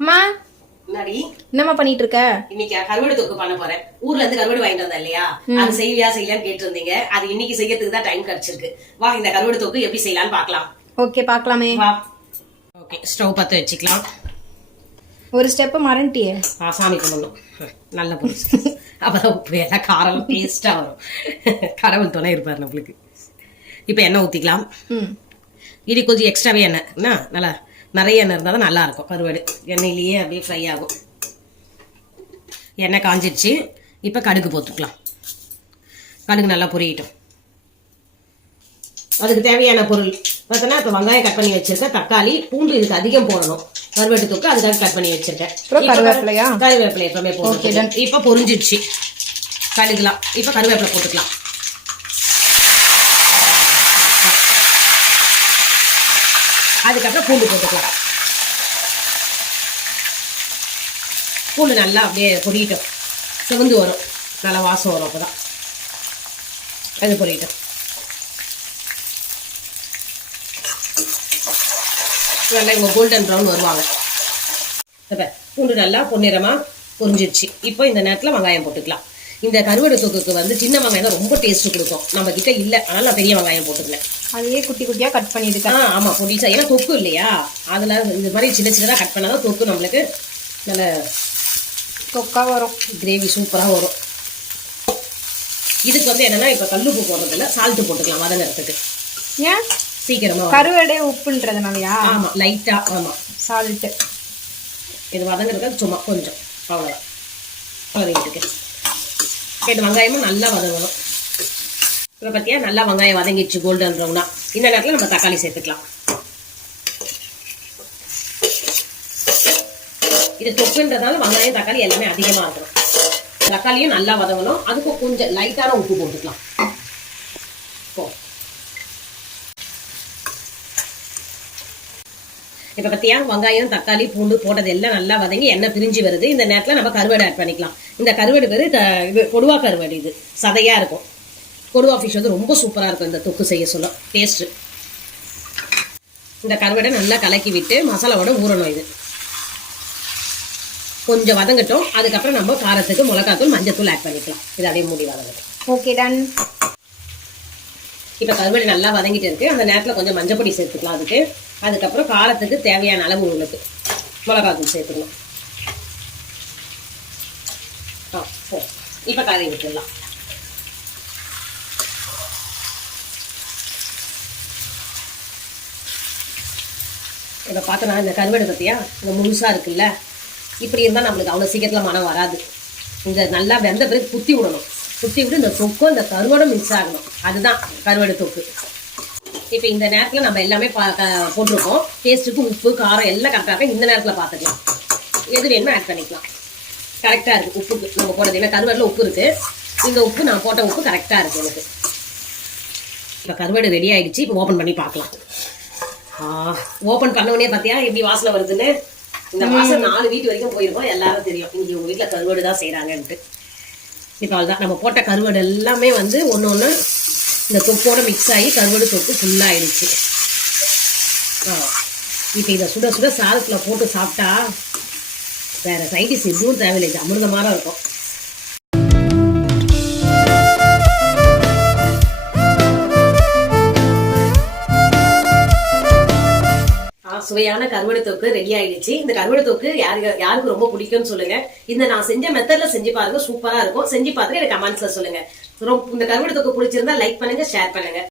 அம்மா முன்னாடி என்னம்மா பண்ணிட்டு இருக்க? இன்னைக்கு கருவாடு தொக்கு பண்ண போறேன். ஊர்ல இருந்து கருவாடு வாங்கிட்டு வந்தேன் இல்லையா, அது செய்யலான்னு கேட்டு இருந்தீங்க. அது இன்னைக்கு செய்யறதுக்கு தான் டைம் கிடைச்சிருக்கு. வா இந்த கருவாடு தொக்கு எப்படி செய்யலாம்னு பாக்கலாம். ஓகே பாக்கலாமே. வா. ஓகே, ஸ்டவ் பத்த வச்சுக்கலாம். ஒரு ஸ்டெப் மறந்துட்டியே. சாமி கும்பிடணும். நல்ல பொருள். அப்பதான் உப்பு எல்லாம் காரம் டேஸ்டா வரும். கடவுள் துணை இருப்பாரு நம்மளுக்கு. இப்ப எண்ணெய் ஊத்திக்கலாம். இது கொஞ்சம் எக்ஸ்ட்ராவே எண்ணெய் நல்லா நிறைய எண்ணெய் இருந்தால் தான் நல்லா இருக்கும். கருவாடு எண்ணெயிலேயே அப்படியே ஃப்ரை ஆகும். எண்ணெய் காஞ்சிடுச்சு. இப்போ கடுகு போட்டுக்கலாம். கடுகு நல்லா பொரியட்டும். அதுக்கு தேவையான பொருள் பார்த்தோன்னா இப்போ வெங்காயம் கட் பண்ணி வச்சிருக்கேன், தக்காளி, பூண்டு இதுக்கு அதிகம் போடணும். கருவாடு தொக்கு அதுக்காக கட் பண்ணி வச்சிருக்கேன். கருவேப்பிலை எப்பவுமே போட்டுக்கலாம். இப்போ பொரிஞ்சிடுச்சு கடுகுலாம். இப்போ கருவேப்பிலை போட்டுக்கலாம். அதுக்கப்புறம் பூண்டு போட்டுக்கலாம். பூண்டு நல்லா அப்படியே பொரியட்டும். சிவந்து வரும், நல்லா வாசம் வரும். அப்போதான் அது பொரியட்டும். நல்லா இவங்க கோல்டன் ப்ரௌன் வருவாங்க. இப்போ பூண்டு நல்லா பொன்னிறமாக பொரிஞ்சிருச்சு. இப்போ இந்த நேரத்தில் வெங்காயம் போட்டுக்கலாம். இந்த கருவாடு தொக்குக்கு வந்து சின்ன வெங்காயம் தான் ரொம்ப டேஸ்ட் கொடுக்கும். நம்ம கிட்ட இல்லை, அதனால நான் பெரிய வெங்காயம் போட்டுக்கிறேன். அதையே குட்டி குட்டியாக கட் பண்ணியிருக்கேன். ஆமாம், பொடிசா. ஏன்னா தொக்கு இல்லையா, அதில் இந்த மாதிரி சின்ன சின்னதாக கட் பண்ணாதான் தொக்கு நம்மளுக்கு நல்ல தொக்கா வரும். கிரேவி சூப்பராக வரும். இதுக்கு வந்து என்னன்னா இப்போ கல்லுப்பு போடுறதில்ல, சால்ட்டு போட்டுக்கலாம் வதங்கிறதுக்கு. ஏன் சீக்கிரமாக கருவாடே உப்புன்றதுனாலயா? ஆமாம், லைட்டாக. ஆமாம், சால்ட்டு. இது வதங்கிறதுக்கு சும்மா கொஞ்சம், அவ்வளோதான். வதங்கிட்டுருக்கு. இந்த வெங்காயமும் நல்லா வதங்கணும். இப்போ பார்த்தியா நல்லா வெங்காயம் வதங்கிடுச்சு கோல்டன் ப்ரௌனா. இந்த நேரத்தில் நம்ம தக்காளி சேர்த்துக்கலாம். இது தொக்குன்றதால வெங்காயம் தக்காளி எல்லாமே அதிகமாக இருக்கணும். தக்காளியும் நல்லா வதங்கணும். அதுக்கும் கொஞ்சம் லைட்டான உப்பு போட்டுக்கலாம். இப்போ பார்த்தியா வெங்காயம் தக்காளி பூண்டு போட்டது எல்லாம் நல்லா வதங்கி எண்ணெய் பிரிஞ்சு வருது. இந்த நேரத்தில் நம்ம கருவாடு ஆட் பண்ணிக்கலாம். இந்த கருவாடு பேர் இது கொடுவா கருவாடு. இது சதையாக இருக்கும். கொடுவா ஃபிஷ் வந்து ரொம்ப சூப்பராக இருக்கும் இந்த தொக்கு செய்ய சொல்ல. டேஸ்ட்டு. இந்த கருவாடை நல்லா கலக்கி விட்டு மசாலாவோட ஊறணும். இது கொஞ்சம் வதங்கட்டும். அதுக்கப்புறம் நம்ம காரத்துக்கு மிளகாத்தூள் மஞ்சத்தூள் ஆட் பண்ணிக்கலாம். இது அதே மூடி வதங்கட்டும். Okay done. இப்போ கருவாடு நல்லா வதங்கிட்டு இருக்கு. அந்த நேரத்தில் கொஞ்சம் மஞ்சள் பொடி சேர்த்துக்கலாம் அதுக்கு. அதுக்கப்புறம் காரத்துக்கு தேவையான அளவு உங்களுக்கு மிளகாத்தூள் சேர்த்துக்கணும். இப்போ கறி விட்டுடலாம். இப்போ பார்த்தோன்னா இந்த கருவாடு பற்றியா இந்த முழுசாக இருக்குல்ல, இப்படி இருந்தால் நம்மளுக்கு அவ்வளோ சீக்கிரத்தில் மனம் வராது. இந்த நல்லா வெந்த பிறகு குத்தி விடணும். குத்தி விட்டு இந்த தொக்கும் இந்த கருவாடும் மிக்ஸ் ஆகணும். அதுதான் கருவாடு தொக்கு. இப்போ இந்த நேரத்தில் நம்ம எல்லாமே போட்டிருக்கோம். டேஸ்ட்டுக்கு உப்பு காரம் எல்லாம் கரெக்டாக இந்த நேரத்தில் பார்த்துக்கலாம். எது வேணுமோ ஆட் பண்ணிக்கலாம். கரெக்டாக இருக்குது உப்புக்கு நம்ம போட்டது. ஏன்னா கருவாடில் உப்பு இருக்குது. இந்த உப்பு நான் போட்ட உப்பு கரெக்டாக இருக்குது எனக்கு. இப்போ கருவாடு ரெடி ஆகிடுச்சு. இப்போ ஓப்பன் பண்ணி பார்க்கலாம். ஓப்பன் பண்ணவுடனே பார்த்தியா எப்படி வாசனை வருதுன்னு. இந்த வாசனை 4 வீட்டு வரைக்கும் போயிருக்கோம். எல்லாரும் தெரியும் இங்கே உங்கள் வீட்டில் கருவாடு தான் செய்கிறாங்கன்ட்டு. இப்போ அதுதான் நம்ம போட்ட கருவாடு எல்லாமே வந்து ஒன்று ஒன்று இந்த தொப்போட மிக்ஸ் ஆகி கருவாடு தொப்பு ஃபுல்லாக ஆயிடுச்சு. இப்போ இதை சுட சுட சாதத்தில் போட்டு சாப்பிட்டா வேறு சைடிஸ் எதுவும் தேவையில்லை. அமிர்தமாக இருக்கும். சுவையான கருவாடு தொக்கு ரெடி ஆயிடுச்சு. இந்த கருவாடு தொக்கு யாருக்கு ரொம்ப பிடிக்கும்னு சொல்லுங்க. இந்த நான் செஞ்ச மெத்தட்ல செஞ்சு பாருங்க, சூப்பரா இருக்கும். செஞ்சு பார்த்துட்டு எனக்கு கமெண்ட்ஸ்ல சொல்லுங்க. இந்த கருவாடு தொக்கு பிடிச்சிருந்தா லைக் பண்ணுங்க, ஷேர் பண்ணுங்க.